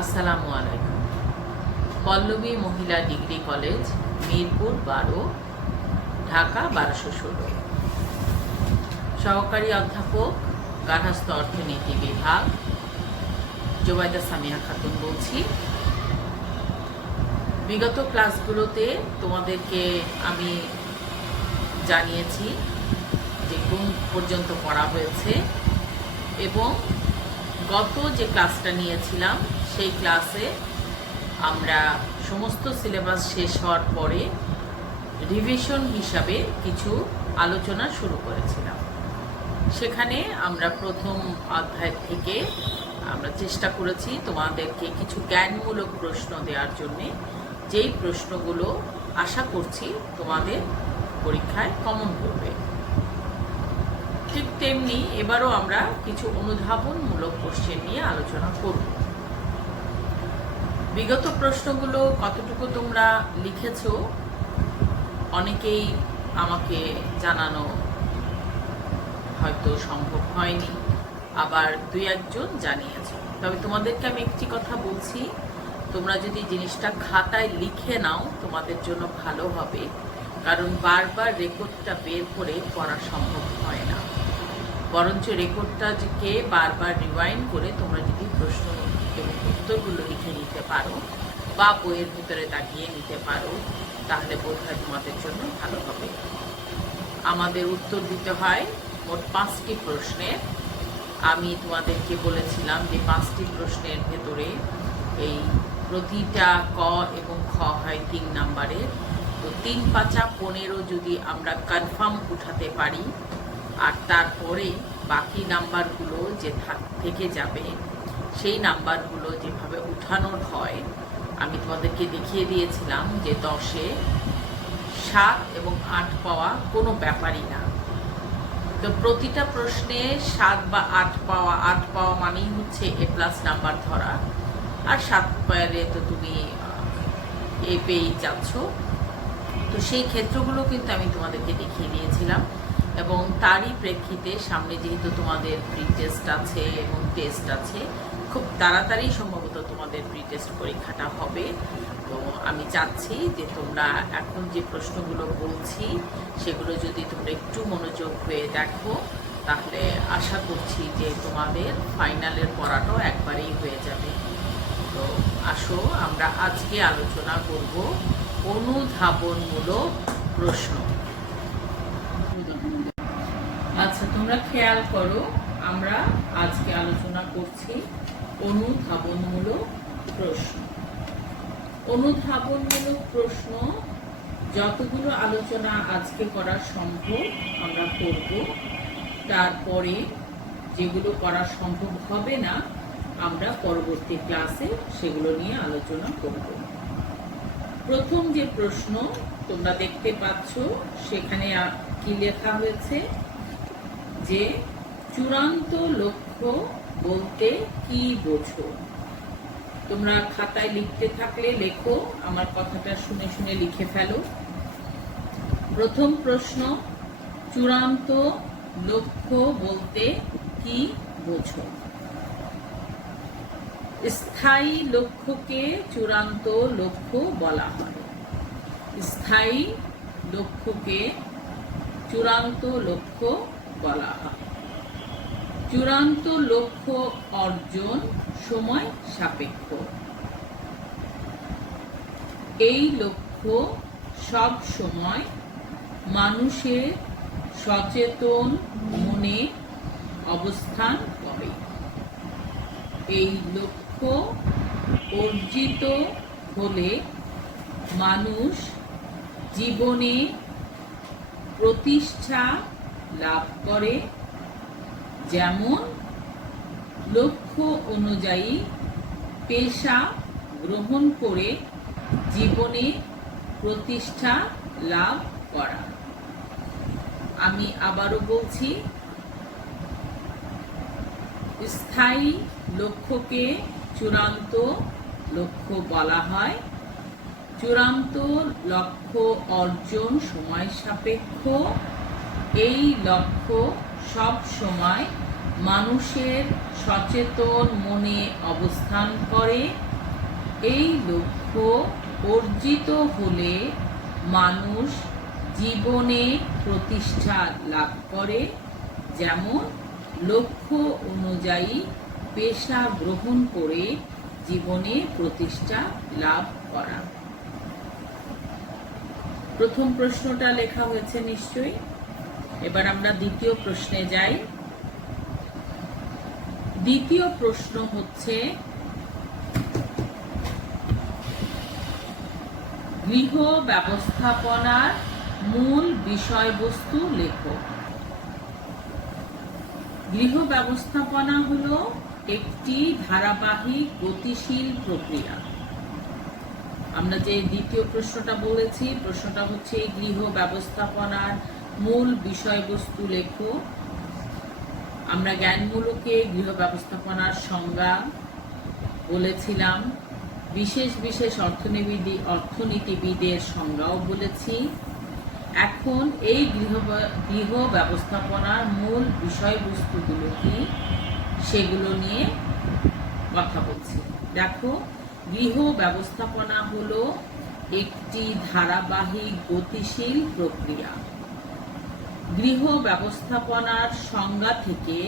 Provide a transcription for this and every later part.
আসসালামু আলাইকুম। পল্লবী মহিলা ডিগ্রি কলেজ, মিরপুর 12, ঢাকা 1216। সহকারী অধ্যাপক, গার্হস্থ্য অর্থনীতি বিভাগ, জোবাইদা সামিয়া খাতুন বলছি। বিগত ক্লাসগুলোতে তোমাদেরকে আমি জানিয়েছি যে কোন পর্যন্ত পড়া হয়েছে, এবং গত যে ক্লাসটা নিয়েছিলাম সেই ক্লাসে আমরা সমস্ত সিলেবাস শেষ হওয়ার পরে রিভিশন হিসাবে কিছু আলোচনা শুরু করেছিলাম। সেখানে আমরা প্রথম অধ্যায় থেকে আমরা চেষ্টা করেছি তোমাদেরকে কিছু জ্ঞানমূলক প্রশ্ন দেওয়ার জন্যে, যেই প্রশ্নগুলো আশা করছি তোমাদের পরীক্ষায় কমন করবে। ঠিক তেমনি এবারও আমরা কিছু অনুধাবনমূলক কোশ্চেন নিয়ে আলোচনা করব। বিগত প্রশ্নগুলো কতটুকু তোমরা লিখেছো অনেকেই আমাকে জানানো হয়তো সম্ভব হয়নি, আবার দুই একজন জানিয়েছো। তবে তোমাদেরকে আমি একটি কথা বলছি, তোমরা যদি জিনিসটা খাতায় লিখে নাও তোমাদের জন্য ভালো হবে, কারণ বারবার রেকর্ডটা বের করে পড়া সম্ভব হয় না। বরঞ্চ রেকর্ডটাকে বারবার রিওয়াইন্ড করে তোমরা যদি প্রশ্ন এবং উত্তরগুলো লিখে নিতে পারো বা বইয়ের ভিতরে দাগিয়ে নিতে পারো, তাহলে বোধহয় তোমাদের জন্য ভালো হবে। আমাদের উত্তর দিতে হয় মোট 5টি প্রশ্নের। আমি তোমাদেরকে বলেছিলাম যে 5টি প্রশ্নের ভেতরে এই প্রতিটা ক এবং খ হয় 3 নাম্বারের। তো 3 5 15 যদি আমরা কনফার্ম উঠাতে পারি, আর তারপরে বাকি নাম্বারগুলো যে থেকে যাবে সেই নাম্বারগুলো যেভাবে উঠানোর হয় আমি তোমাদেরকে দেখিয়ে দিয়েছিলাম যে 10-এ 7 এবং 8 পাওয়া কোনো ব্যাপারই না। তো প্রতিটা প্রশ্নে 7 বা 8 পাওয়া মানেই হচ্ছে A+ নাম্বার ধরা, আর 7 পেলে তো তুমি এ পেয়েই যাচ্ছ। তো সেই ক্ষেত্রগুলো কিন্তু আমি তোমাদেরকে দেখিয়ে দিয়েছিলাম, এবং তারই প্রেক্ষিতে সামনে যেহেতু তোমাদের প্রি টেস্ট আছে এবং টেস্ট আছে, খুব তাড়াতাড়ি সম্ভবত তোমাদের প্রি টেস্ট পরীক্ষাটা হবে। তো আমি চাচ্ছি যে তোমরা এখন যে প্রশ্নগুলো বলছি সেগুলো যদি তোমরা একটু মনোযোগ হয়ে দেখো, তাহলে আশা করছি যে তোমাদের ফাইনালের পড়াটাও একবারেই হয়ে যাবে। তো আসো আমরা আজকে আলোচনা করব অনুধাবনমূলক প্রশ্ন। আচ্ছা, তোমরা খেয়াল করো, আমরা আজকে আলোচনা করছি অনুধাবনমূলক প্রশ্ন। অনুধাবনমূলক প্রশ্ন যতগুলো আলোচনা আজকে করা সম্ভব আমরা করব, তারপরে যেগুলো করা সম্ভব হবে না আমরা পরবর্তী ক্লাসে সেগুলো নিয়ে আলোচনা করব। প্রথম যে প্রশ্ন তোমরা দেখতে পাচ্ছ সেখানে কি লেখা হয়েছে যে চূড়ান্ত লক্ষ্য বলতে কি বোঝো? তোমরা খাতায় লিখতে থাকলে লেখো, আমার কথাটা শুনে শুনে লিখে ফেলো। প্রথম প্রশ্ন, চূড়ান্ত লক্ষ্য বলতে কি বোঝো? স্থায়ী লক্ষ্যকে চূড়ান্ত লক্ষ্য বলা হয়। স্থায়ী লক্ষ্যকে চূড়ান্ত লক্ষ্য বলা হয়। চূড়ান্ত লক্ষ্য অর্জন সময় সাপেক্ষ। এই লক্ষ্য সব সময় মানুষের সচেতন মনে অবস্থান করে। এই লক্ষ্য অর্জিত হলে মানুষ জীবনে প্রতিষ্ঠা লাভ করে, যেমন লক্ষ্য অনুযায়ী পেশা গ্রহণ করে জীবনে প্রতিষ্ঠা লাভ করা। আমি আবারও বলছি, স্থায়ী লক্ষ্যকে চূড়ান্ত লক্ষ্য বলা হয়। চূড়ান্ত লক্ষ্য অর্জন সময় সাপেক্ষ। এই লক্ষ্য সব সময় মানুষের সচেতন মনে অবস্থান করে। এই লক্ষ্য অর্জিত হলে মানুষ জীবনে প্রতিষ্ঠা লাভ করে, যেমন লক্ষ্য অনুযায়ী পেশা গ্রহণ করে জীবনে প্রতিষ্ঠা লাভ করা। প্রথম প্রশ্নটা লেখা হয়েছে নিশ্চয়ই। এবার আমরা দ্বিতীয় প্রশ্নে যাই। দ্বিতীয় প্রশ্ন হচ্ছে, গৃহ ব্যবস্থাপনার মূল বিষয়বস্তু লেখো। গৃহ ব্যবস্থাপনা হলো একটি ধারাবাহিক গতিশীল প্রক্রিয়া। আমরা যে দ্বিতীয় প্রশ্নটা বলেছি, প্রশ্নটা হচ্ছে গৃহ ব্যবস্থাপনার মূল বিষয়বস্তু লেখো। আমরা জ্ঞানমূলকে গৃহ ব্যবস্থাপনার সংজ্ঞা বলেছিলাম, বিশেষ বিশেষ অর্থনীতিবিদের সংজ্ঞাও বলেছি। এখন এই গৃহ ব্যবস্থাপনার মূল বিষয়বস্তুগুলো কি সেগুলো নিয়ে কথা বলছি। দেখো, গৃহ ব্যবস্থাপনা হলো একটি ধারাবাহিক গতিশীল প্রক্রিয়া। গৃহ ব্যবস্থাপনার সংজ্ঞা থেকে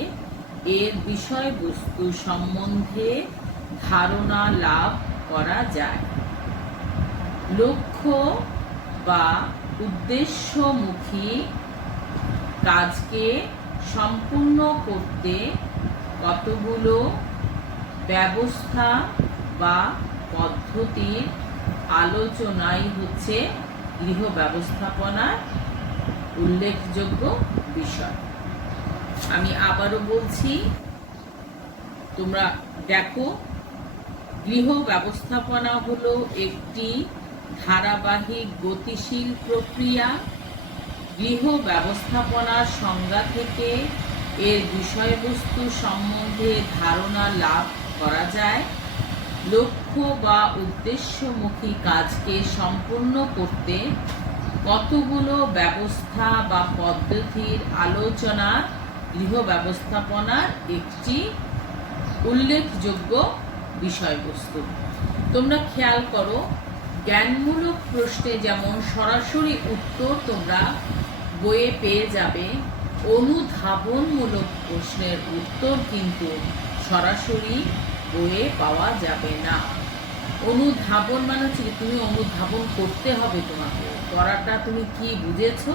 এর বিষয়বস্তু সম্বন্ধে ধারণা লাভ করা যায়। লক্ষ্য বা উদ্দেশ্যমুখী কাজকে সম্পূর্ণ করতে কতগুলো ব্যবস্থা বা পদ্ধতির আলোচনাই হচ্ছে গৃহ ব্যবস্থাপনার উল্লেখযোগ্য বিষয়। আমি আবারও বলছি, তোমরা দেখো, গৃহ ব্যবস্থাপনা হলো একটি ধারাবাহিক গতিশীল প্রক্রিয়া। গৃহ ব্যবস্থাপনার সংজ্ঞা থেকে এর বিষয়বস্তু সম্বন্ধে ধারণা লাভ করা যায়। লক্ষ্য বা উদ্দেশ্যমুখী কাজকে সম্পূর্ণ করতে কতগুলো ব্যবস্থা বা পদ্ধতির আলোচনা গৃহ ব্যবস্থাপনার একটি উল্লেখযোগ্য বিষয়বস্তু। তোমরা খেয়াল করো, জ্ঞানমূলক প্রশ্নে যেমন সরাসরি উত্তর তোমরা বইয়ে পেয়ে যাবে, অনুধাবনমূলক প্রশ্নের উত্তর কিন্তু সরাসরি বইয়ে পাওয়া যাবে না। অনুধাবন মানে হচ্ছে তুমি অনুধাবন করতে হবে, তোমাকে পড়াটা তুমি কি বুঝেছো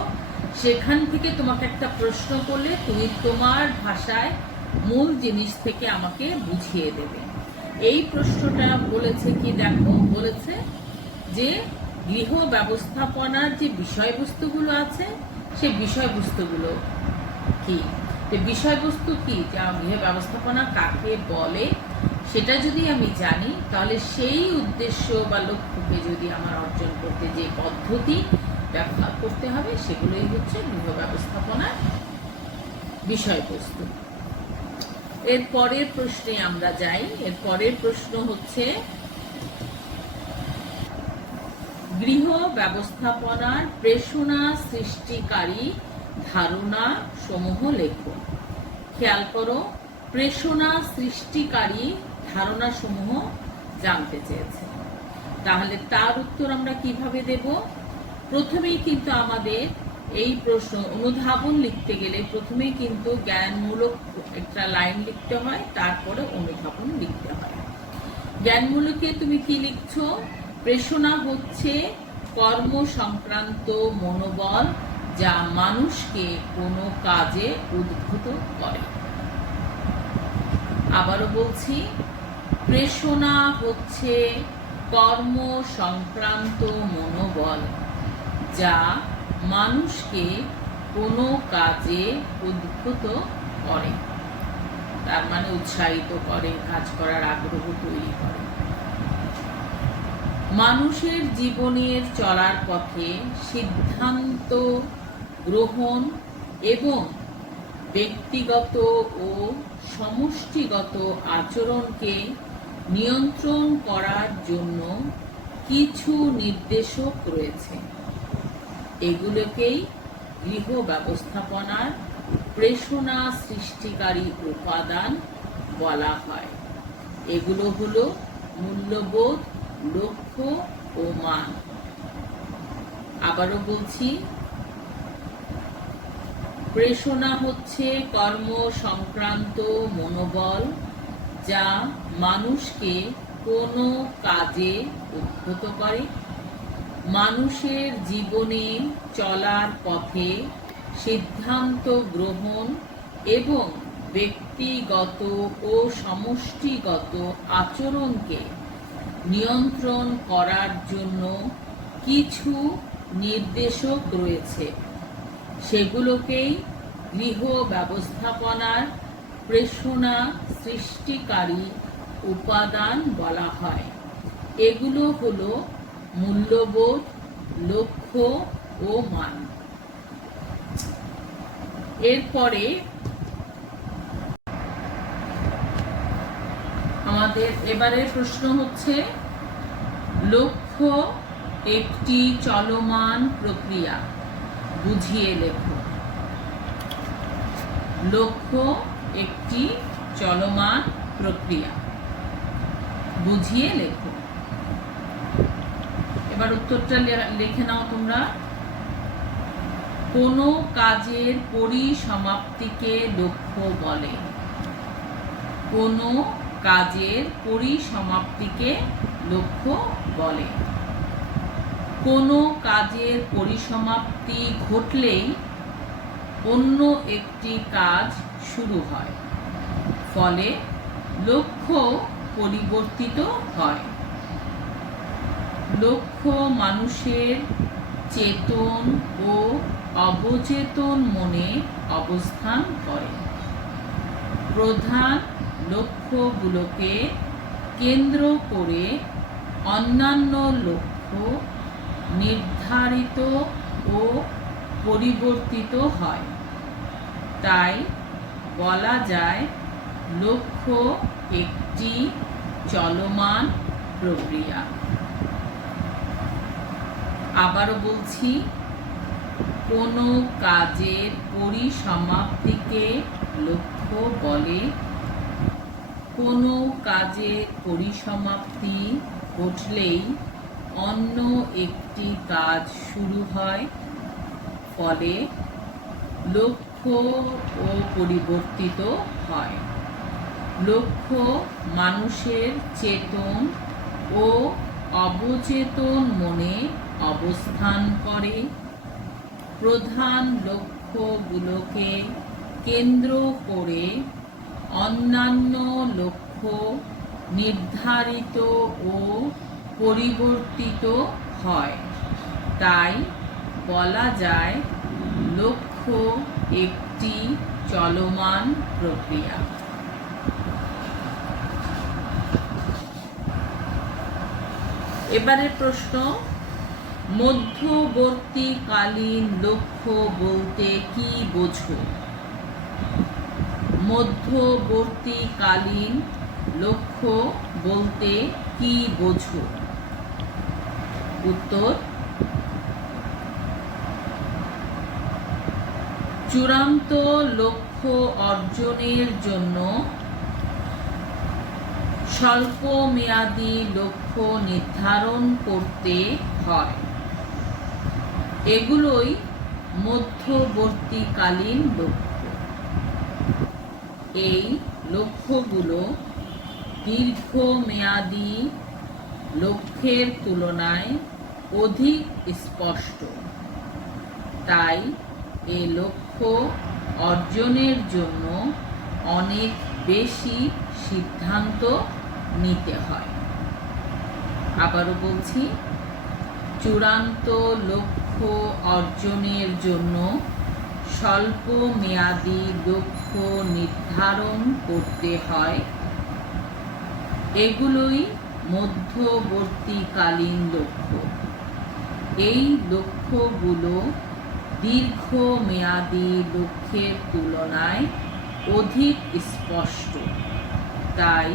সেখান থেকে তোমাকে একটা প্রশ্ন করলে তুমি তোমার ভাষায় মূল জিনিস থেকে আমাকে বুঝিয়ে দেবে। এই প্রশ্নটা বলেছে কি, দেখো, বলেছে যে গৃহ ব্যবস্থাপনার যে বিষয়বস্তুগুলো আছে সে বিষয়বস্তুগুলো কি, বিষয়বস্তু কি, যা গৃহ ব্যবস্থাপনা কাকে বলে সেটা যদি আমি জানি, তাহলে সেই উদ্দেশ্য বা লক্ষ্যকে যদি আমার অর্জন করতে যে পদ্ধতি ব্যবহার করতে হবে সেগুলোই হচ্ছে গৃহ ব্যবস্থাপনার বিষয়বস্তু। এর পরের প্রশ্নে আমরা যাই। এর পরের প্রশ্ন হচ্ছে, গৃহ ব্যবস্থাপনার প্রেষণা সৃষ্টিকারী ধারণা সমূহ লেখো। খেয়াল করো, প্রেষণা সৃষ্টিকারী ধারণা সমূহ জানতে চেয়েছে, তাহলে তার উত্তর আমরা কিভাবে দেব? প্রথমেই কিন্তু আমাদের এই প্রশ্ন অনুধাবন লিখতে গেলে প্রথমেই কিন্তু জ্ঞানমূলক একটা লাইন লিখতে হয়, তারপরে অনুধাবন লিখতে হয়। জ্ঞানমূলকে তুমি কি লিখছো? প্রেষণা হচ্ছে কর্ম সংক্রান্ত মনোবল যা মানুষকে কোনো কাজে উদ্বুদ্ধ করে। আবারও বলছি, প্রেষণা হচ্ছে কর্ম সংক্রান্ত মনোবল যা মানুষকে কোনো কাজে উদ্বুদ্ধ করে, তার মানে উৎসাহিত করে, কাজ করার আগ্রহ তৈরি করে। মানুষের জীবনের চলার পথে সিদ্ধান্ত গ্রহণ এবং ব্যক্তিগত ও সমষ্টিগত আচরণকে নিয়ন্ত্রণ করার জন্য কিছু নির্দেশক রয়েছে। এগুলোকেই গৃহ ব্যবস্থাপনার প্রেরণা সৃষ্টিকারী উপাদান বলা হয়। এগুলো হলো মূল্যবোধ, লক্ষ্য ও মান। আবারও বলছি, প্রেরণা হচ্ছে কর্ম সংক্রান্ত মনোবল যা মানুষকে কোনো কাজে উদ্বুদ্ধ করে, মানুষের জীবনে চলার পথে সিদ্ধান্ত গ্রহণ এবং ব্যক্তিগত ও সমষ্টিগত আচরণকে নিয়ন্ত্রণ করার জন্য কিছু নির্দেশক রয়েছে। সেগুলোকেই গৃহ ব্যবস্থাপনার প্রেরণা সৃষ্টিকারী উপাদান বলা হয়। এগুলো হলো মূল্যবোধ, লক্ষ্য ও মান। এরপরে আমাদের এবারের প্রশ্ন হচ্ছে, লক্ষ্য একটি চলমান প্রক্রিয়া, বুঝিয়ে লেখো। লক্ষ্য একটি চলমান প্রক্রিয়া, বুঝিয়ে লেখো। এবার উত্তরটা লিখে নাও তোমরা। কোনো কাজের পরিসমাপ্তিকে লক্ষ্য বলে। কোনো কাজের পরিসমাপ্তিকে লক্ষ্য বলে। কোনো কাজের পরিসমাপ্তি ঘটলেই অন্য একটি কাজ শুরু হয়, ফলে লক্ষ্য পরিবর্তিত হয়। লক্ষ্য মানুষের চেতন ও অবচেতন মনে অবস্থান করে। প্রধান লক্ষ্যগুলোকে কেন্দ্র করে অন্যান্য লক্ষ্য নির্ধারিত ও পরিবর্তিত হয়। তাই বলা যায় লক্ষ্য একটি চলমান প্রক্রিয়া। আবারও বলছি, কোনো কাজের পরিসমাপ্তিকে লক্ষ্য বলে। কোনো কাজের পরিসমাপ্তি ঘটলেই অন্য একটি কাজ শুরু হয়, ফলে লক্ষ্য ও পরিবর্তিত হয়। লক্ষ্য মানুষের চেতন ও অবচেতন মনে অবস্থান করে। প্রধান লক্ষ্যগুলোকে কেন্দ্র করে অন্যান্য লক্ষ্য নির্ধারিত ও পরিবর্তিত হয়। তাই বলা যায় লক্ষ্য একটি চলমান প্রক্রিয়া। এবারের প্রশ্ন, মধ্যবর্তীকালীন লক্ষ্য বলতে কি বোঝো? মধ্যবর্তীকালীন লক্ষ্য বলতে কি বোঝো? উত্তর, চূড়ান্ত লক্ষ্য অর্জনের জন্য স্বল্পমেয়াদী লক্ষ্য নির্ধারণ করতে হয়। এগুলোই মধ্যবর্তীকালীন লক্ষ্য। এই লক্ষ্যগুলো দীর্ঘমেয়াদী লক্ষ্যের তুলনায় অধিক স্পষ্ট। তাই এই লক্ষ্য অর্জনের জন্য অনেক বেশি সিদ্ধান্ত নিতে হয়। আবারও বলছি, চূড়ান্ত লক্ষ্য অর্জনের জন্য স্বল্প মেয়াদী লক্ষ্য নির্ধারণ করতে হয়। এগুলোই মধ্যবর্তীকালীন লক্ষ্য। এই লক্ষ্যগুলো দীর্ঘমেয়াদী লক্ষ্যের তুলনায় অধিক স্পষ্ট। তাই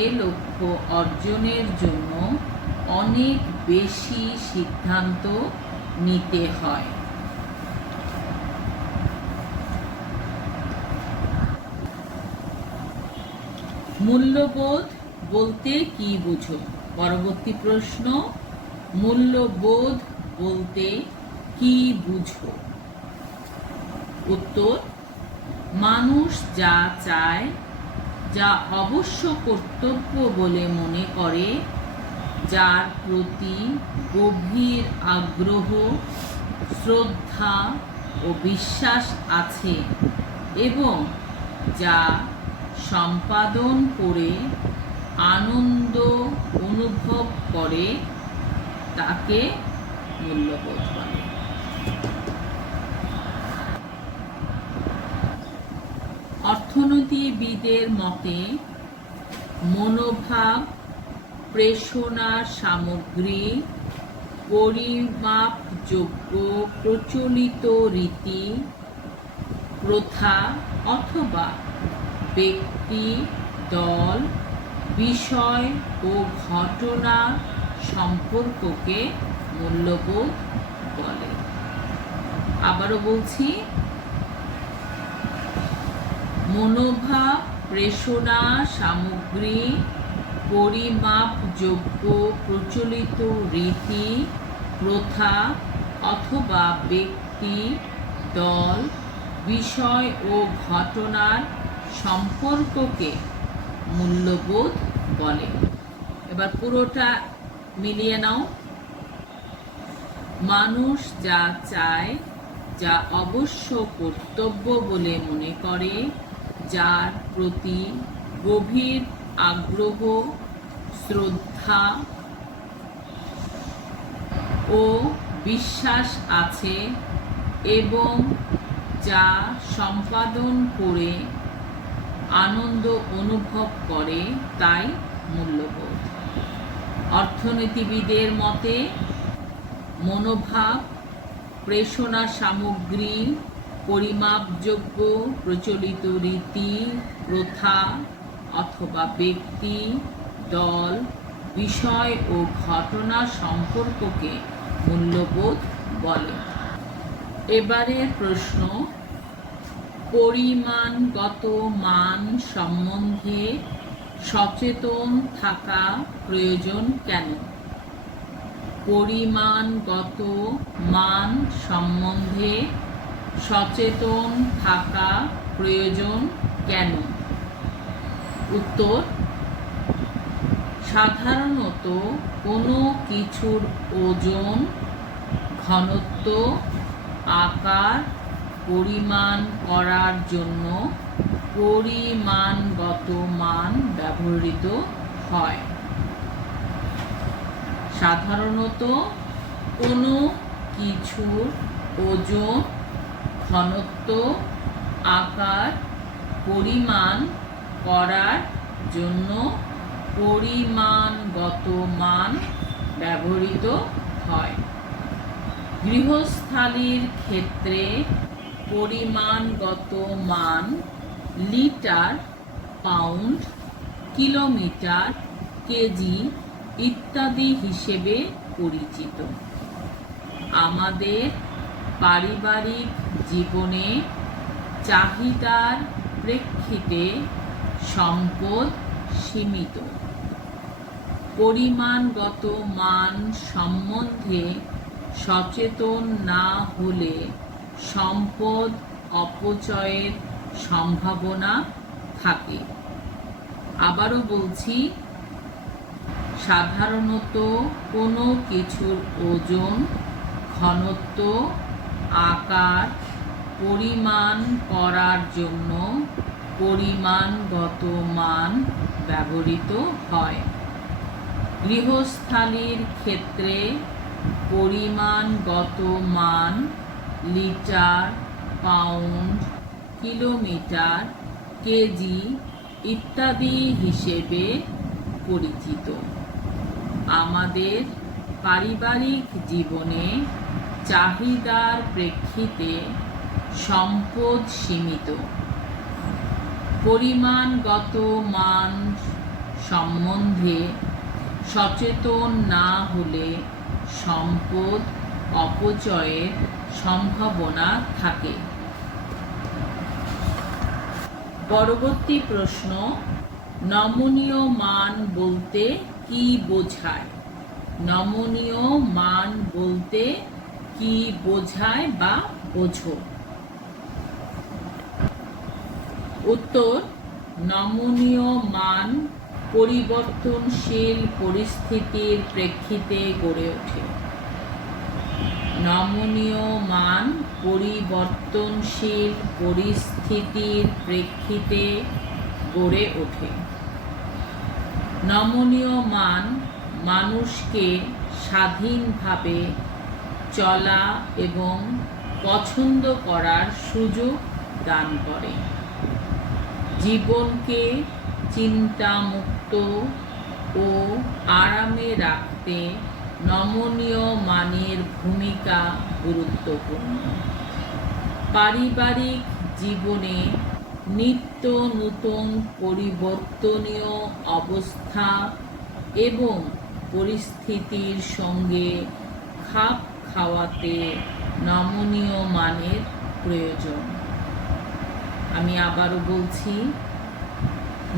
এ লক্ষ্য অর্জনের জন্য অনেক বেশি সিদ্ধান্ত নিতে হয়। মূল্যবোধ বলতে কি বুঝো? পরবর্তী প্রশ্ন, মূল্যবোধ বলতে কি বুঝো? উত্তর, মানুষ যা চায়, যা অবশ্য কর্তব্য বলে মনে করে, যার প্রতি গভীর আগ্রহ, শ্রদ্ধা ও বিশ্বাস আছে এবং যা সম্পাদন করে আনন্দ অনুভব করে, তাকে মূল্যবোধ বলে। অর্থনীতিবিদের মতে মনোভাব, প্রেষণার সামগ্রী, পরিমাপযোগ্য প্রচলিত রীতি, প্রথা অথবা ব্যক্তি, দল, বিষয় ও ঘটনা সম্পর্ককে মূল্যবোধ বলে। আবারও বলছি, মনোভাব, প্রেষণা সামগ্রী, পরিমাপযোগ্য প্রচলিত রীতি, প্রথা অথবা ব্যক্তি, দল, বিষয় ও ঘটনার সম্পর্ককে মূল্যবোধ বলে। এবার পুরোটা মিলিয়ে নাও। মানুষ যা চায়, যা অবশ্য কর্তব্য বলে মনে করে, যার প্রতি গভীর আগ্রহ, শ্রদ্ধা ও বিশ্বাস আছে এবং যা সম্পাদন করে আনন্দ অনুভব করে, তাই মূল্যবোধ। অর্থনীতিবিদের মতে মনোভাব, প্রেষণা সামগ্রী, পরিমাপযোগ্য প্রচলিত রীতি, প্রথা অথবা ব্যক্তি, দল, বিষয় ও ঘটনা সম্পর্ককে মূল্যবোধ বলে। এবারের প্রশ্ন, পরিমাণগত মান সম্বন্ধে সচেতন থাকা প্রয়োজন কেন? পরিমাণগত মান সম্বন্ধে সচেতন থাকা প্রয়োজন কেন? উত্তর, সাধারণত কোনো কিছুর ওজন, ঘনত্ব, আকার পরিমাণ করার জন্য পরিমাণগত মান ব্যবহৃত হয়। সাধারণত কোনো কিছুর ওজন, ঘনত্ব, আকার পরিমাণ করার জন্য পরিমাণগত মান ব্যবহৃত হয়। গৃহস্থালির ক্ষেত্রে পরিমাণগত মান লিটার, পাউন্ড, কিলোমিটার, কেজি ইত্যাদি হিসেবে পরিচিত। আমাদের পারিবারিক জীবনে চাহিদার প্রেক্ষিতে সম্পদ সীমিত। পরিমাণগত মান সম্বন্ধে সচেতন না হলে সম্পদ অপচয়ের সম্ভাবনা থাকে। আবারও বলছি, সাধারণত কোনো কিছুর ওজন, ঘনত্ব, আকার পরিমাণ করার জন্য পরিমাণগত মান ব্যবহৃত হয়। গৃহস্থালির ক্ষেত্রে পরিমাণগত মান লিটার, পাউন্ড, কিলোমিটার, কেজি ইত্যাদি হিসেবে পরিচিত। আমাদের পারিবারিক জীবনে চাহিদার প্রেক্ষিতে সম্পদ সীমিত। পরিমাণগত মান সম্বন্ধে সচেতন না হলে সম্পদ অপচয়ের সম্ভাবনা থাকে। পরবর্তী প্রশ্ন, নমনীয় মান বলতে কি বোঝায়? নমনীয় মান বলতে কি বোঝায় বা বোঝো? উত্তর, নমনীয় মান পরিবর্তনশীল পরিস্থিতির প্রেক্ষিতে গড়ে ওঠে। নমনীয় মান পরিবর্তনশীল পরিস্থিতির প্রেক্ষিতে গড়ে ওঠে। নমনীয় মান মানুষকে স্বাধীনভাবে চলা এবং পছন্দ করার সুযোগ দান করে। জীবনকে চিন্তামুক্ত ও আরামে রাখতে নমনীয় মানের ভূমিকা গুরুত্বপূর্ণ। পারিবারিক জীবনে নিত্য নতুন পরিবর্তনীয় অবস্থা এবং পরিস্থিতির সঙ্গে খাপ খাওয়াতে নমনীয় মানের প্রয়োজন। আমি আবারও বলছি,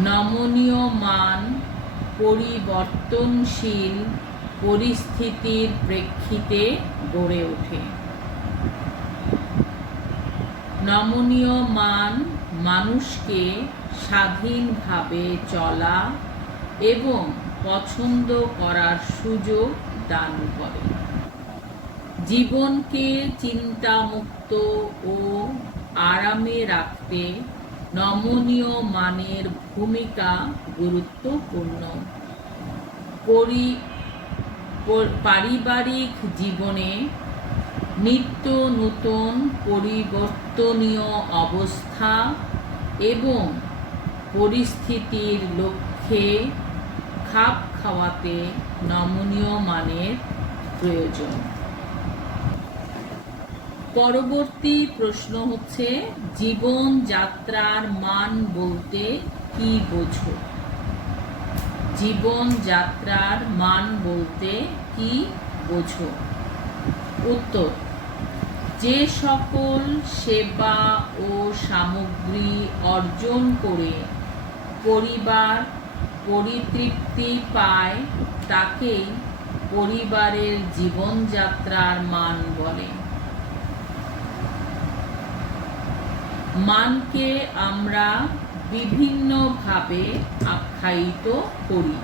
নমনীয় মান পরিবর্তনশীল পরিস্থিতির প্রেক্ষিতে গড়ে ওঠে। নমনীয় মান মানুষকে স্বাধীনভাবে চলা এবং পছন্দ করার সুযোগ দান করে। জীবনকে চিন্তামুক্ত ও আরামে রাখতে নমনীয় মানের ভূমিকা গুরুত্বপূর্ণ। পারিবারিক জীবনে নিত্য নতুন পরিবর্তনীয় অবস্থা এবং পরিস্থিতির লক্ষ্যে খাপ খাওয়াতে নমনীয় মানের প্রয়োজন। পরবর্তী প্রশ্ন হচ্ছে, জীবনযাত্রার মান বলতে কি বোঝো? জীবনযাত্রার মান বলতে কি বোঝো? উত্তর, যে সকল সেবা ও সামগ্রী অর্জন করে পরিবার পরিতৃপ্তি পায় তাকেই পরিবারের জীবনযাত্রার মান বলে। মানকে আমরা বিভিন্নভাবে আখ্যায়িত করি,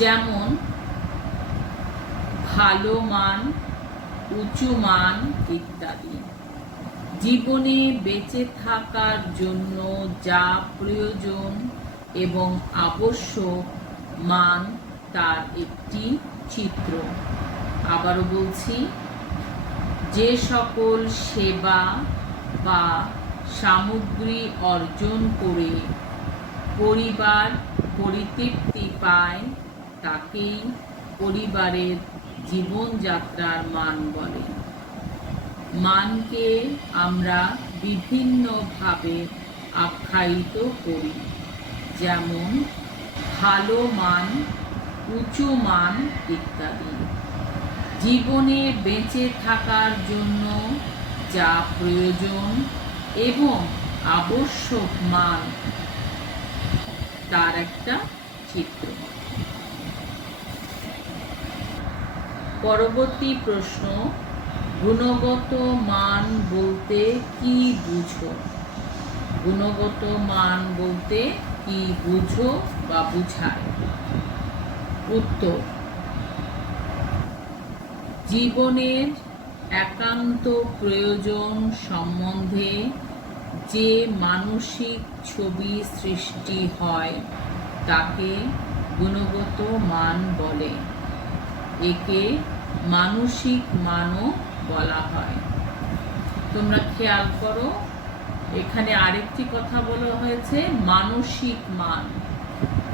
যেমন ভালো মান, উঁচু মান ইত্যাদি। জীবনে বেঁচে থাকার জন্য যা প্রয়োজন এবং আবশ্যক মান তার একটি চিত্র। আবারও বলছি, যে সকল সেবা বা সামগ্রী অর্জন করে পরিবার পরিতৃপ্তি পায় তাকেই পরিবারের জীবনযাত্রার মান বলে। মানকে আমরা বিভিন্নভাবে আখ্যায়িত করি, যেমন ভালো মান, উঁচু মান ইত্যাদি। জীবনে বেঁচে থাকার জন্য যা প্রয়োজন এবং আবশ্যক মান তার একটা চিত্র। পরবর্তী প্রশ্ন, গুণগত মান বলতে কি বুঝো? গুণগত মান বলতে কি বুঝো বা বুঝায়? উত্তর, জীবনের একান্ত প্রয়োজন সম্বন্ধে যে মানসিক ছবি সৃষ্টি হয় তাকে গুণগত মান বলে। একে মানসিক মানও বলা হয়। তোমরা খেয়াল করো, এখানে আরেকটি কথা বলা হয়েছে, মানসিক মান।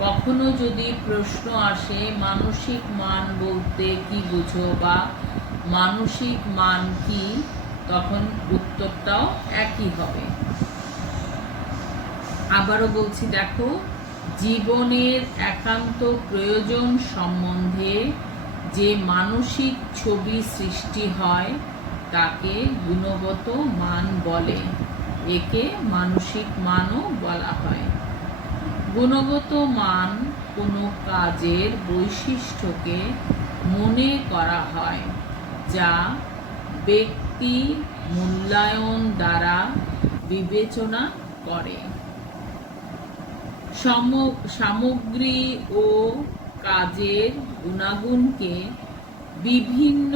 কখনো যদি প্রশ্ন আসে মানসিক মান বলতে কি বুঝো বা মানসিক মান কি, তখন উত্তরটাও একই হবে। আবারও বলছি, দেখো, জীবনের একান্ত প্রয়োজন সম্বন্ধে যে মানসিক ছবি সৃষ্টি হয় তাকে গুণগত মান বলে। একে মানসিক মানও বলা হয়। গুণগত মান কোনো কাজের বৈশিষ্ট্যকে মনে করা হয় যা ব্যক্তি মূল্যায়ন দ্বারা বিবেচনা করে। সামগ্রী ও কাজের গুণাগুণকে বিভিন্ন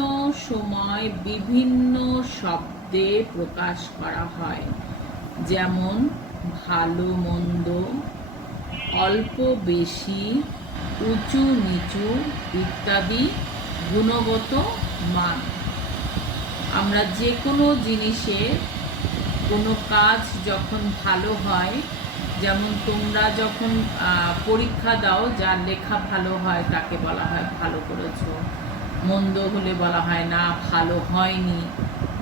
সময় বিভিন্ন শব্দে প্রকাশ করা হয়, যেমন ভালো মন্দ, অল্প বেশি, উঁচু নিচু ইত্যাদি গুণগত মান। আমরা যে কোনো জিনিসের কোনো কাজ যখন ভালো হয়, যেমন তোমরা যখন পরীক্ষা দাও, যার লেখা ভালো হয় তাকে বলা হয় ভালো করেছো, মন্দ হলে বলা হয় না ভালো হয়নি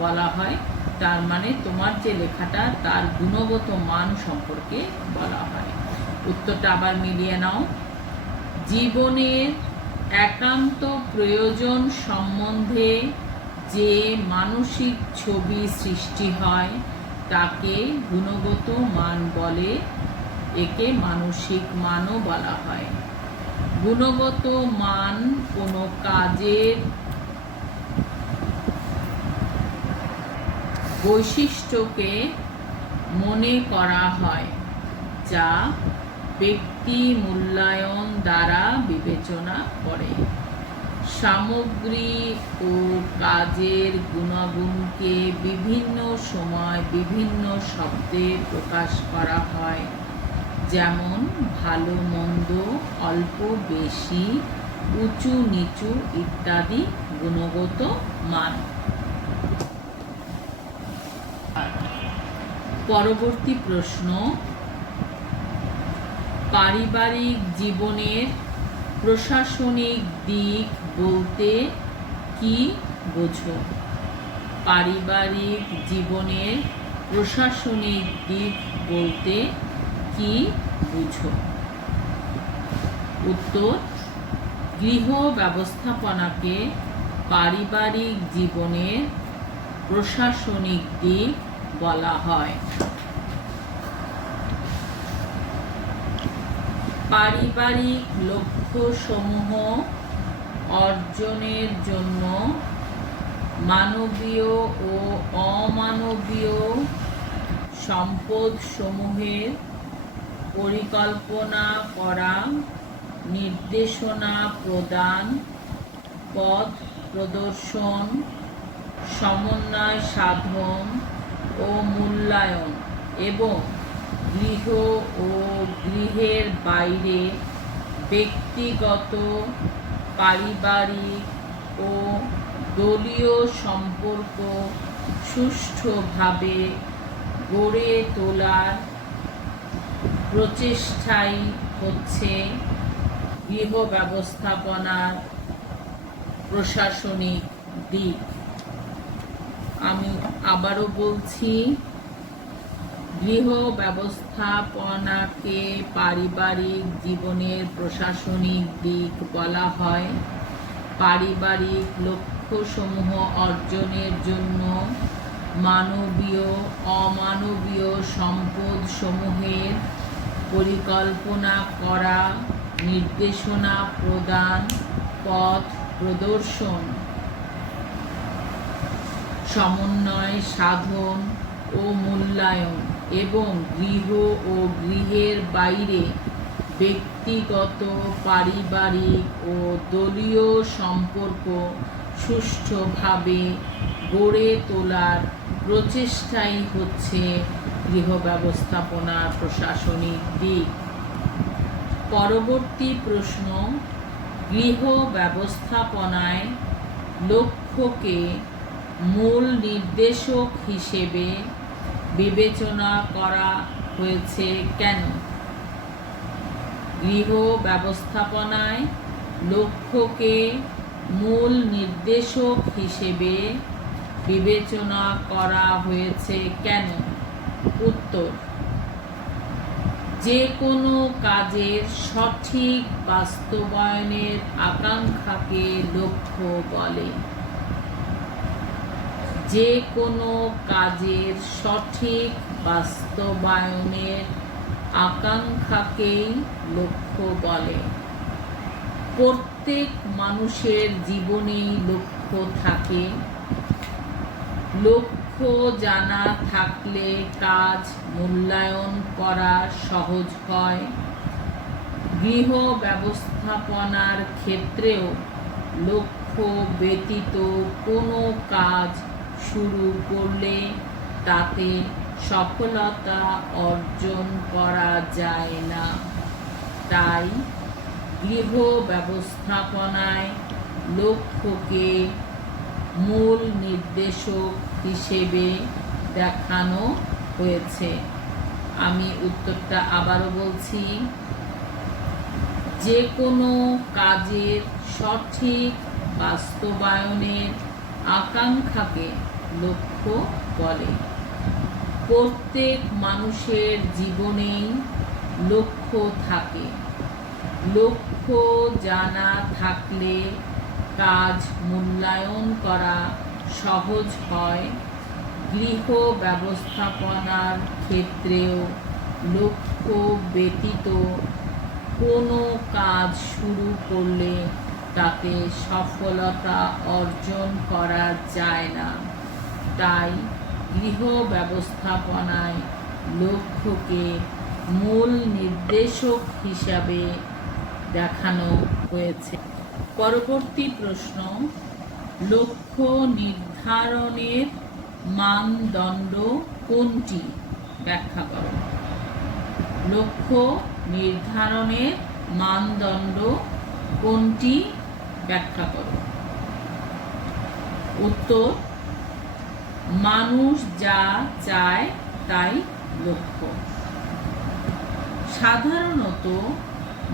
বলা হয়, তার মানে তোমার যে লেখাটা তার গুণগত মান সম্পর্কে বলা হয়। উত্তরটা আবার মিলিয়ে নাও। জীবনের একান্ত প্রয়োজন সম্বন্ধে যে মানসিক ছবি সৃষ্টি হয় তাকে গুণগত মান বলে, একে মানসিক মানও বলা হয়। গুণগত মান কোনো কাজের বৈশিষ্ট্যকে মনে করা হয় যা ব্যক্তি মূল্যায়ন দ্বারা বিবেচনা করে। সামগ্রী ও কাজের গুণাগুণকে বিভিন্ন সময় বিভিন্ন শব্দে প্রকাশ করা হয়, যেমন ভালো মন্দ, অল্প বেশি, উঁচু নিচু ইত্যাদি গুণগত মান। পরবর্তী প্রশ্ন, পারিবারিক জীবনের প্রশাসনিক দিক বলতে কি বোঝো? পারিবারিক জীবনের প্রশাসনিক দিক বলতে কি বুঝো? উত্তর, গৃহ ব্যবস্থাপনাকে পারিবারিক জীবনের প্রশাসনিক দিক বলা হয়। পারিবারিক লক্ষ্যসমূহ অর্জনের জন্য মানবীয় ও অমানবীয় সম্পদসমূহের পরিকল্পনা করা, নির্দেশনা প্রদান, পথ প্রদর্শন, সমন্বয় সাধন ও মূল্যায়ন এবং গৃহ ও গৃহের বাইরে ব্যক্তিগত, পারিবারিক ও দলীয় সম্পর্ক সুষ্ঠুভাবে গড়ে তোলার প্রচেষ্টাই হচ্ছে গৃহ ব্যবস্থাপনার প্রশাসনিক দিক। আমি আবারও বলছি, গৃহ ব্যবস্থাপনাকে পারিবারিক জীবনের প্রশাসনিক দিক বলা হয়। পারিবারিক লক্ষ্যসমূহ অর্জনের জন্য মানবীয় অমানবীয় সম্পদসমূহের পরিকল্পনা করা, নির্দেশনা প্রদান, পথ প্রদর্শন, সমন্বয় সাধন ও মূল্যায়ন এবং গৃহ ও গৃহের বাইরে ব্যক্তিগত, পারিবারিক ও দলীয় সম্পর্ক সুষ্ঠুভাবে গড়ে তোলার প্রচেষ্টাই হচ্ছে গৃহ ব্যবস্থাপনার প্রশাসনিক দিক। পরবর্তী প্রশ্ন, গৃহ ব্যবস্থাপনায় লক্ষ্যকে মূল নির্দেশক হিসেবে বিবেচনা করা হয়েছে কেন? গৃহ ব্যবস্থাপনায় লক্ষ্যকে মূল নির্দেশক হিসেবে বিবেচনা করা হয়েছে কেন? উত্তর, যে কোনো কাজের সঠিক বাস্তবায়নের আকাঙ্ক্ষাকে লক্ষ্য বলে। যে কোনো কাজের সঠিক বাস্তবায়নের আকাঙ্ক্ষাকেই লক্ষ্য বলে। প্রত্যেক মানুষের জীবনেই লক্ষ্য থাকে। লক্ষ্য জানা থাকলে কাজ মূল্যায়ন করা সহজ হয়। গৃহ ব্যবস্থাপনার ক্ষেত্রেও লক্ষ্য ব্যতীত কোনো কাজ শুরু করলে তাতে সফলতা অর্জন করা যায় না। তাই গৃহ ব্যবস্থাপনায় লক্ষ্যকে মূল নির্দেশক হিসেবে দেখানো হয়েছে। আমি উত্তরটা আবারও বলছি, যে কোনো কাজের সঠিক বাস্তবায়নের আকাঙ্ক্ষাকে লক্ষ্য বলে। প্রত্যেক মানুষের জীবনেই লক্ষ্য থাকে। লক্ষ্য জানা থাকলে কাজ মূল্যায়ন করা সহজ হয়। গৃহ ব্যবস্থাপনার ক্ষেত্রেও লক্ষ্য ব্যতীত কোনো কাজ শুরু করলে তাতে সফলতা অর্জন করা যায় না। তাই গৃহ ব্যবস্থাপনায় লক্ষ্যকে মূল নির্দেশক হিসাবে দেখানো হয়েছে। পরবর্তী প্রশ্ন, লক্ষ্য নির্ধারণের মানদণ্ড কোনটি? ব্যাখ্যা করো। লক্ষ্য নির্ধারণের মানদণ্ড কোনটি? ব্যাখ্যা করো। উত্তর, মানুষ যা চায় তাই লক্ষ্য। সাধারণত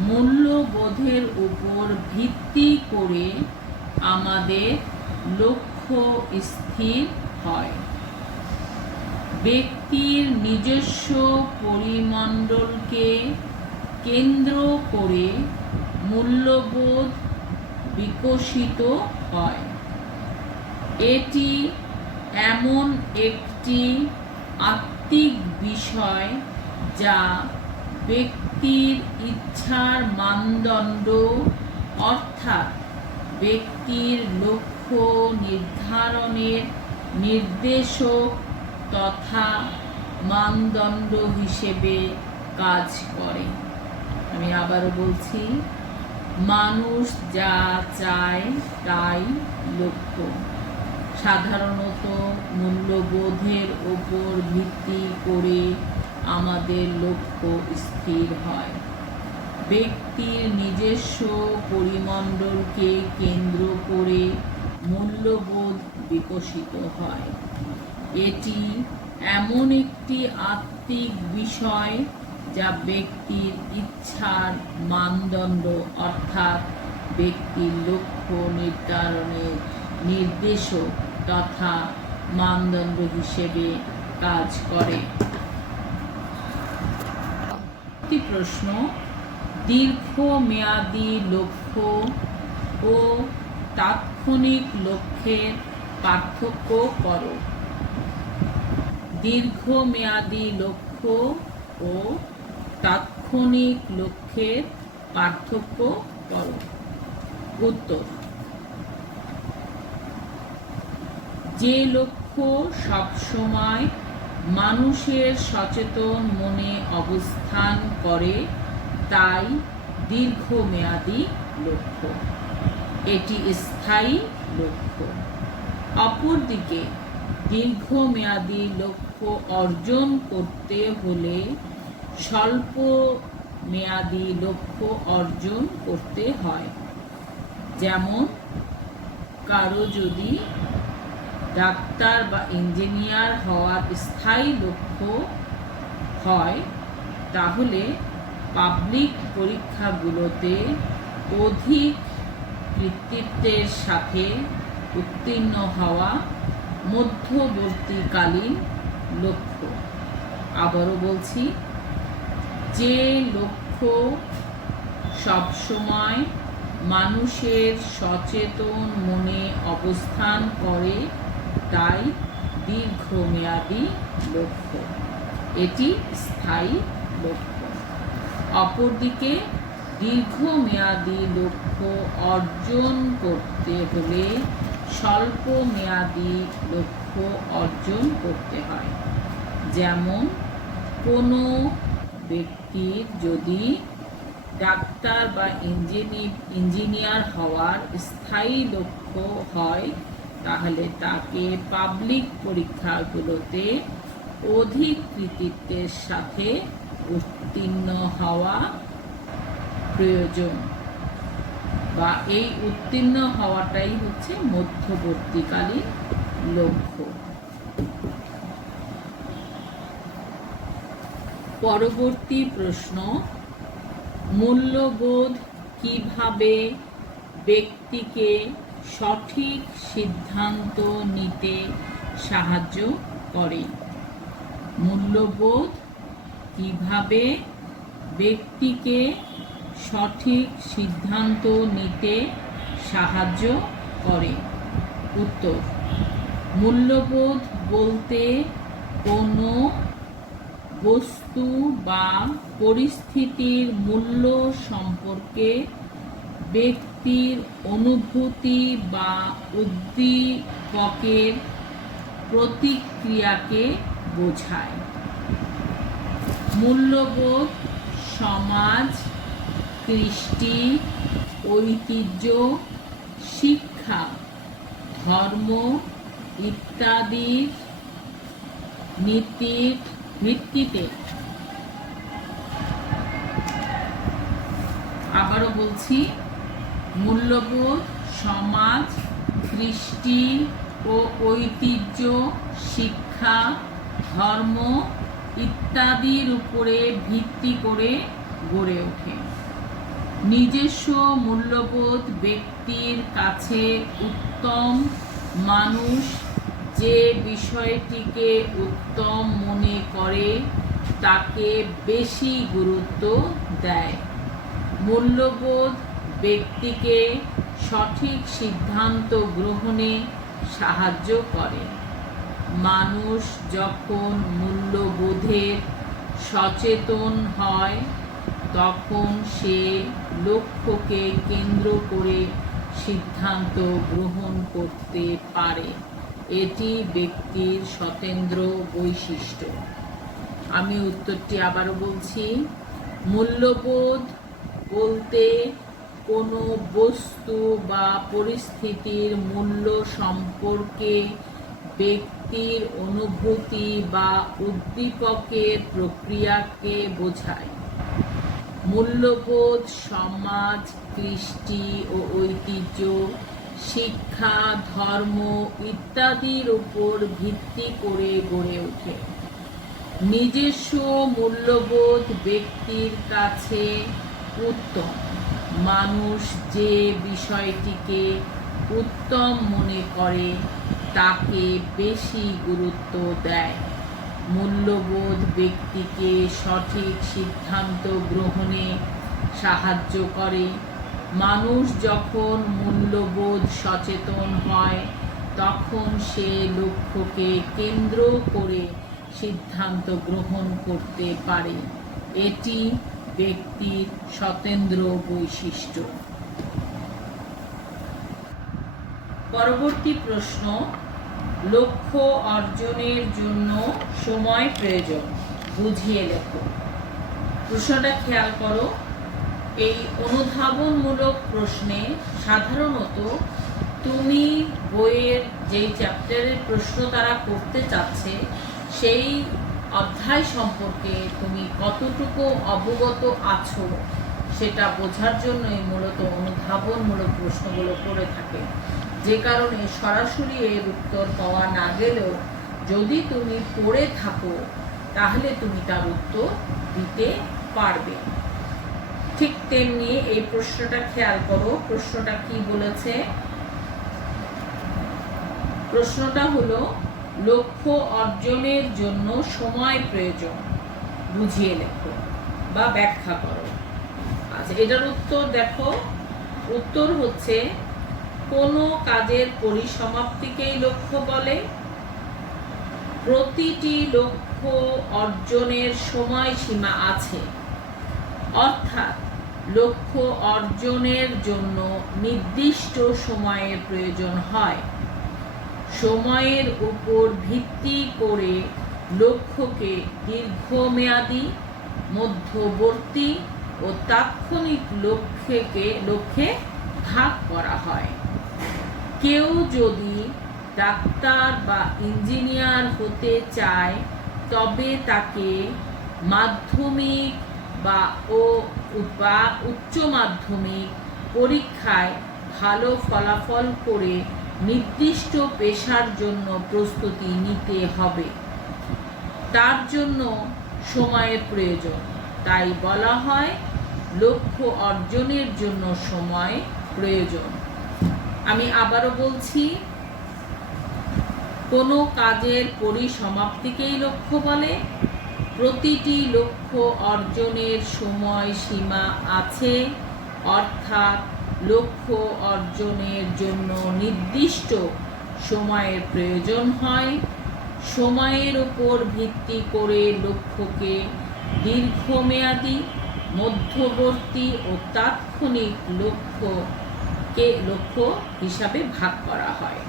মূল্যবোধের উপর ভিত্তি করে আমাদের লক্ষ্য স্থির হয়। ব্যক্তির নিজস্ব পরিমণ্ডলকে কেন্দ্র করে মূল্যবোধ বিকশিত হয়। এটি এমন একটি আত্মিক বিষয় যা ব্যক্তির ইচ্ছার মানদণ্ড, অর্থাৎ ব্যক্তির লক্ষ্য নির্ধারণের নির্দেশক তথা মানদণ্ড হিসেবে কাজ করে। আমি আবারও বলছি, মানুষ যা চায় তাই লক্ষ্য। সাধারণত মূল্যবোধের উপর ভিত্তি করে আমাদের লক্ষ্য স্থির হয়। ব্যক্তির নিজস্ব পরিমণ্ডলকে কেন্দ্র করে মূল্যবোধ বিকশিত হয়। এটি এমন একটি আত্মিক বিষয় যা ব্যক্তির ইচ্ছার মানদণ্ড, অর্থাৎ ব্যক্তির লক্ষ্য নির্ধারণের নির্দেশক তথা মানদণ্ড হিসেবে কাজ করে। প্রশ্ন, দীর্ঘমেয়াদী লক্ষ্য ও তাৎক্ষণিক লক্ষ্যের পার্থক্য করো। দীর্ঘমেয়াদী লক্ষ্য ও তাৎক্ষণিক লক্ষ্যের পার্থক্য করো। উত্তর, যে লক্ষ্য সবসময় মানুষের সচেতন মনে অবস্থান করে তাই দীর্ঘমেয়াদী লক্ষ্য। এটি স্থায়ী লক্ষ্য। অপরদিকে দীর্ঘমেয়াদী লক্ষ্য অর্জন করতে হলে স্বল্প মেয়াদী লক্ষ্য অর্জন করতে হয়। যেমন কারো যদি ডাক্তার বা ইঞ্জিনিয়ার হওয়ার স্থায়ী লক্ষ্য হয় তাহলে পাবলিক পরীক্ষাগুলোতে অধিক কৃতিত্বের সাথে উত্তীর্ণ হওয়া মধ্যবর্তীকালীন লক্ষ্য। আবারও বলছি, যে লক্ষ্য সবসময় মানুষের সচেতন মনে অবস্থান করে তাই দীর্ঘমেয়াদী লক্ষ্য। এটি স্থায়ী লক্ষ্য। অপরদিকে দীর্ঘমেয়াদী লক্ষ্য অর্জন করতে হলে স্বল্প মেয়াদী লক্ষ্য অর্জন করতে হয়। যেমন কোনো ব্যক্তির যদি ডাক্তার বা ইঞ্জিনিয়ার হওয়ার স্থায়ী লক্ষ্য হয়, তাহলে তাকে পাবলিক পরীক্ষাগুলোতে অধিক কৃতিত্বের সাথে উত্তীর্ণ হওয়া প্রয়োজন, বা এই উত্তীর্ণ হওয়াটাই হচ্ছে মধ্যবর্তীকালীন লক্ষ্য। পরবর্তী প্রশ্ন, মূল্যবোধ কিভাবে ব্যক্তিকে সঠিক সিদ্ধান্ত নিতে সাহায্য করে? মূল্যবোধ কিভাবে ব্যক্তিকে সঠিক সিদ্ধান্ত নিতে সাহায্য করে? উত্তর, মূল্যবোধ বলতে কোনো বস্তু বা পরিস্থিতির মূল্য সম্পর্কে ব্যক্তির অনুভূতি বা উদ্দীপকের প্রতিক্রিয়াকে বোঝায়। মূল্যবোধ সমাজ, কৃষ্টি, ঐতিহ্য, শিক্ষা, ধর্ম ইত্যাদির ভিত্তিতে, আবারও বলছি, মূল্যবোধ সমাজ, কৃষ্টি ও ঐতিহ্য, শিক্ষা, ধর্ম ইত্যাদির উপরে ভিত্তি করে গড়ে ওঠে। নিজস্ব মূল্যবোধ ব্যক্তির কাছে উত্তম। মানুষ যে বিষয়টিকে উত্তম মনে করে তাকে বেশি গুরুত্ব দেয়। মূল্যবোধ ব্যক্তিকে সঠিক সিদ্ধান্ত গ্রহণে সাহায্য করে। মানুষ যখন মূল্যবোধের সচেতন হয় তখন সে লক্ষ্যকে কেন্দ্র করে সিদ্ধান্ত গ্রহণ করতে পারে। এটি ব্যক্তির স্বতন্ত্র বৈশিষ্ট্য। আমি উত্তরটি আবারও বলছি, মূল্যবোধ বলতে কোনো বস্তু বা পরিস্থিতির মূল্য সম্পর্কে ব্যক্তির অনুভূতি বা উদ্দীপকের প্রক্রিয়াকে বোঝায়। মূল্যবোধ সমাজ, কৃষ্টি ও ঐতিহ্য, শিক্ষা, ধর্ম ইত্যাদির উপর ভিত্তি করে গড়ে ওঠে। নিজস্ব মূল্যবোধ ব্যক্তির কাছে উত্তম। মানুষ যে বিষয়টিকে উত্তম মনে করে তাকে বেশি গুরুত্ব দেয়। মূল্যবোধ ব্যক্তিকে সঠিক সিদ্ধান্ত গ্রহণে সাহায্য করে। মানুষ যখন মূল্যবোধ সচেতন হয় তখন সে লক্ষ্যকে কেন্দ্র করে সিদ্ধান্ত গ্রহণ করতে পারে। এটি ব্যক্তির স্বতন্ত্র বৈশিষ্ট্য। পরবর্তী প্রশ্ন, লক্ষ্য অর্জনের জন্য সময় প্রয়োজন, বুঝিয়ে লেখো। প্রশ্নটা খেয়াল করো। এই অনুধাবনমূলক প্রশ্নে সাধারণত তুমি বইয়ের যেই চ্যাপ্টারের প্রশ্ন তারা করতে চাচ্ছে সেই অধ্যায় সম্পর্কে তুমি কতটুকু অবগত আছো সেটা বোঝার জন্যই মূলত অনুধাবনমূলক প্রশ্নগুলো করে থাকে। যে কারণে সরাসরি এর উত্তর পাওয়া না গেলেও যদি তুমি পড়ে থাকো তাহলে তুমি তার উত্তর দিতে পারবে। ঠিক তেমনি এই প্রশ্নটা খেয়াল করো। প্রশ্নটা কি বলেছে? প্রশ্নটা হলো, লক্ষ্য অর্জনের জন্য সময় প্রয়োজন, বুঝিয়ে লেখো বা ব্যাখ্যা করো। আচ্ছা, এটার উত্তর দেখো। উত্তর হচ্ছে, কোনো কাজের পরিসমাপ্তিকেই লক্ষ্য বলে। প্রতিটি লক্ষ্য অর্জনের সময়সীমা আছে। অর্থাৎ লক্ষ্য অর্জনের জন্য নির্দিষ্ট সময়ের প্রয়োজন হয়। সময়ের উপর ভিত্তি করে লক্ষ্যকে দীর্ঘমেয়াদী, মধ্যবর্তী ও তাৎক্ষণিক লক্ষ্যে ভাগ করা হয়। কেউ যদি ডাক্তার বা ইঞ্জিনিয়ার হতে চায় তবে তাকে মাধ্যমিক বা উচ্চ মাধ্যমিক পরীক্ষায় ভালো ফলাফল করে নির্দিষ্ট পেশার জন্য প্রস্তুতি নিতে হবে। তার জন্য সময়ের প্রয়োজন, তাই বলা হয় লক্ষ্য অর্জনের জন্য সময় প্রয়োজন। আমি আবারও বলছি, কোনো কাজের পরিসমাপ্তিকেই লক্ষ্য বলে। প্রতিটি লক্ষ্য অর্জনের সময় সীমা আছে, অর্থাৎ লক্ষ্য অর্জনের জন্য নির্দিষ্ট সময়ের প্রয়োজন হয়। সময়ের উপর ভিত্তি করে লক্ষ্যকে দীর্ঘমেয়াদী, মধ্যবর্তী ও তাৎক্ষণিক লক্ষ্য হিসাবে ভাগ করা হয়।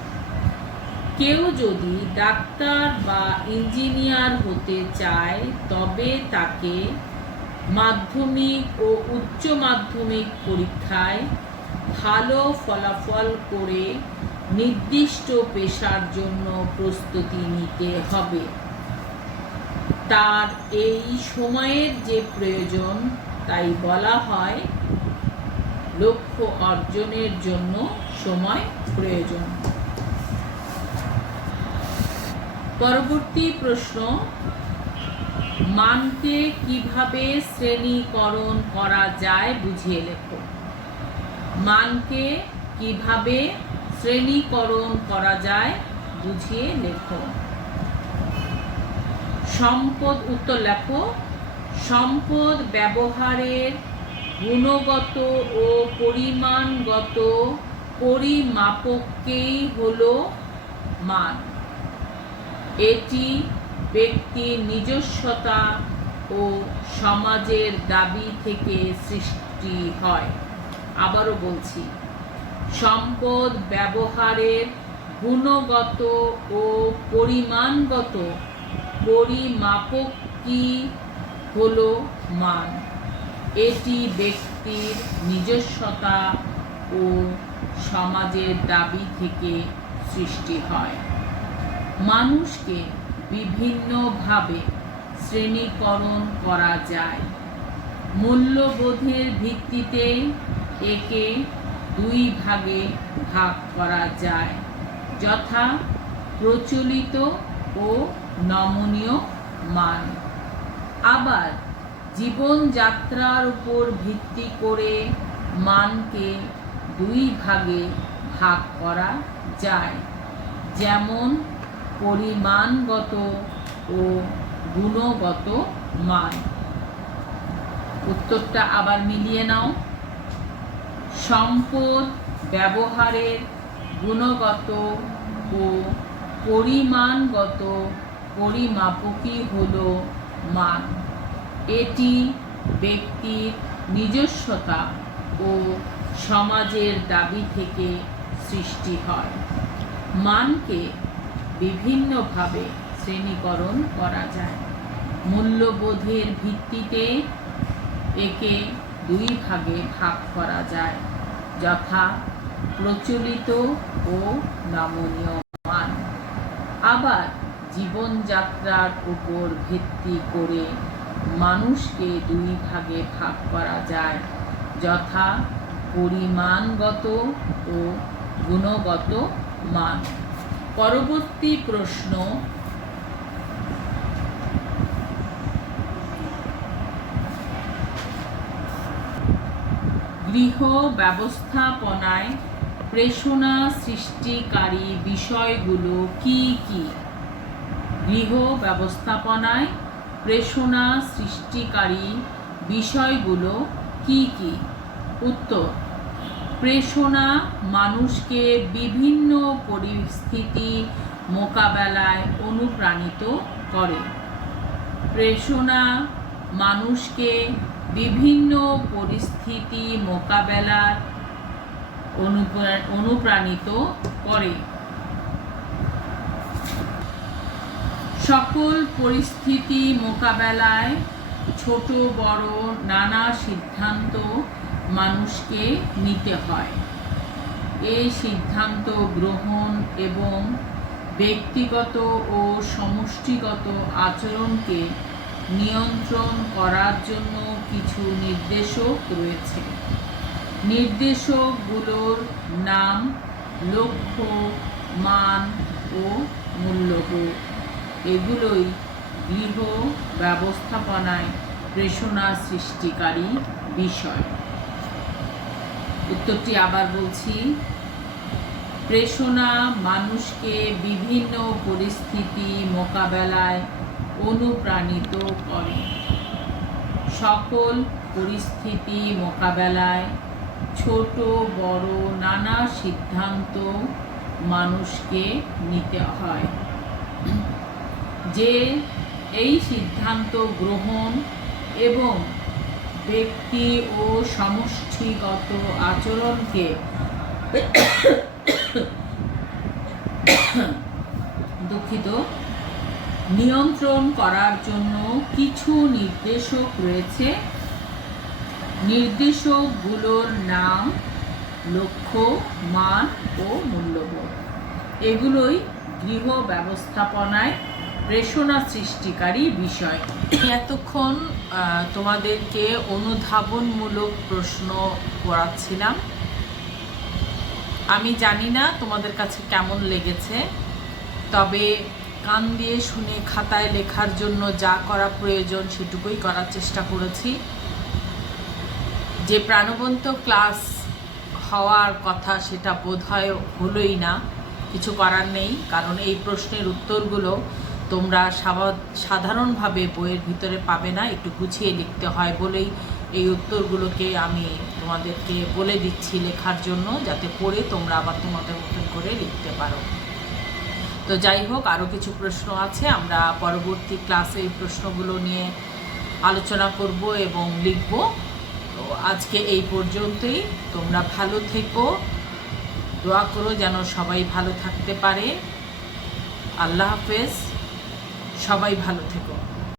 কেউ যদি ডাক্তার বা ইঞ্জিনিয়ার হতে চায় তবে তাকে মাধ্যমিক ও উচ্চ মাধ্যমিক পরীক্ষায় ভালো ফলাফল করে নির্দিষ্ট পেশার জন্য প্রস্তুতি নিতে হবে। তার এই সময়ের যে প্রয়োজন, তাই বলা হয় লক্ষ্য অর্জনের জন্য সময় প্রয়োজন। পরবর্তী প্রশ্ন, মানকে কিভাবে শ্রেণীকরণ করা যায় বুঝিয়ে লেখো। মানকে কিভাবে শ্রেণীকরণ করা যায় বুঝিয়ে লেখো। সম্পদ, উত্তর লেখো। সম্পদ ব্যবহারের গুণগত ও পরিমাণগত পরিমাপককেই হলো মান। এটি ব্যক্তির নিজস্বতা ও সমাজের দাবি থেকে সৃষ্টি হয়। আবারও বলছি, সম্পদ ব্যবহারের গুণগত ও পরিমাণগত পরিমাপকই হলো মান। এটি ব্যক্তির নিজস্বতা ও সমাজের দাবি থেকে সৃষ্টি হয়। মানুষকে বিভিন্নভাবে শ্রেণীকরণ করা যায়। মূল্যবোধের ভিত্তিতে একে দুই ভাগে ভাগ করা যায়, যথা প্রচলিত ও নমনীয় মান। আবার জীবনযাত্রার উপর ভিত্তি করে মানকে দুই ভাগে ভাগ করা যায়, যেমন পরিমাণগত ও গুণগত মান। উত্তরটা আবার মিলিয়ে নাও। সম্পদ ব্যবহারের গুণগত ও পরিমাণগত পরিমাপকই হলো মান। এটি ব্যক্তির নিজস্বতা ও সমাজের দাবি থেকে সৃষ্টি হয়। মানকে বিভিন্নভাবে শ্রেণীকরণ করা যায়। মূল্যবোধের ভিত্তিতে একে দুই ভাগে ভাগ করা যায়, যথা প্রচলিত ও নমনীয় মান। আবার জীবনযাত্রার উপর ভিত্তি করে মানুষকে দুই ভাগে ভাগ করা যায়, যথা পরিমাণগত ও গুণগত মান। পরবর্তী প্রশ্ন, গৃহ ব্যবস্থাপনায় প্রেরণা সৃষ্টিকারী বিষয়গুলো কি কি? গৃহ ব্যবস্থাপনায় প্রেরণা সৃষ্টিকারী বিষয়গুলো কি কি? উত্তর, প্রেরণা মানুষকে বিভিন্ন পরিস্থিতি মোকাবেলায় অনুপ্রাণিত করে। প্রেরণা মানুষকে বিভিন্ন পরিস্থিতি মোকাবেলার অনুপ্রাণিত করে। সকল পরিস্থিতি মোকাবেলায় ছোট বড় নানা সিদ্ধান্ত মানুষকে নিতে হয়। এই সিদ্ধান্ত গ্রহণ এবং ব্যক্তিগত ও সমষ্টিগত আচরণকে নিয়ন্ত্রণ করার জন্য কিছু নির্দেশক রয়েছে। নির্দেশকগুলোর নাম লক্ষ্য, মান ও মূল্যবোধ। এগুলোই গৃহ ব্যবস্থাপনায় প্রেরণা সৃষ্টিকারী বিষয়। উত্তরটি আবার বলছি, প্রেরণা মানুষকে বিভিন্ন পরিস্থিতি মোকাবেলায় অনুপ্রাণিত করে। সকল পরিস্থিতি মোকাবেলায় ছোট বড় নানা সিদ্ধান্ত মানুষকে নিতে হয়। যে এই সিদ্ধান্ত গ্রহণ এবং ব্যক্তি ও সমষ্টিগত আচরণকে নিয়ন্ত্রণ করার জন্য কিছু নির্দেশক রয়েছে। নির্দেশকগুলোর নাম লক্ষ্য, মান ও মূল্যবোধ। এগুলোই গৃহ ব্যবস্থাপনায় প্রেরণা সৃষ্টিকারী বিষয়। এতক্ষণ তোমাদেরকে অনুধাবনমূলক প্রশ্ন করাচ্ছিলাম। আমি জানি না তোমাদের কাছে কেমন লেগেছে, তবে কান দিয়ে শুনে খাতায় লেখার জন্য যা করা প্রয়োজন সেটুকুই করার চেষ্টা করেছি। যে প্রাণবন্ত ক্লাস হওয়ার কথা সেটা বোধহয় হলোই না, কিছু করার নেই, কারণ এই প্রশ্নের উত্তরগুলো তোমরা সাধারণভাবে বইয়ের ভিতরে পাবে না, একটু গুছিয়ে লিখতে হয় বলেই এই উত্তরগুলোকে আমি তোমাদেরকে বলে দিচ্ছি লেখার জন্য, যাতে পড়ে তোমরা আবার তোমাদের মতন করে লিখতে পারো। তো যাই হোক, আরও কিছু প্রশ্ন আছে, আমরা পরবর্তী ক্লাসে এই প্রশ্নগুলো নিয়ে আলোচনা করব এবং লিখব। তো আজকে এই পর্যন্তই। তোমরা ভালো থেকো, দোয়া করো যেন সবাই ভালো থাকতে পারে। আল্লাহ হাফেজ, সবাই ভালো থেকো।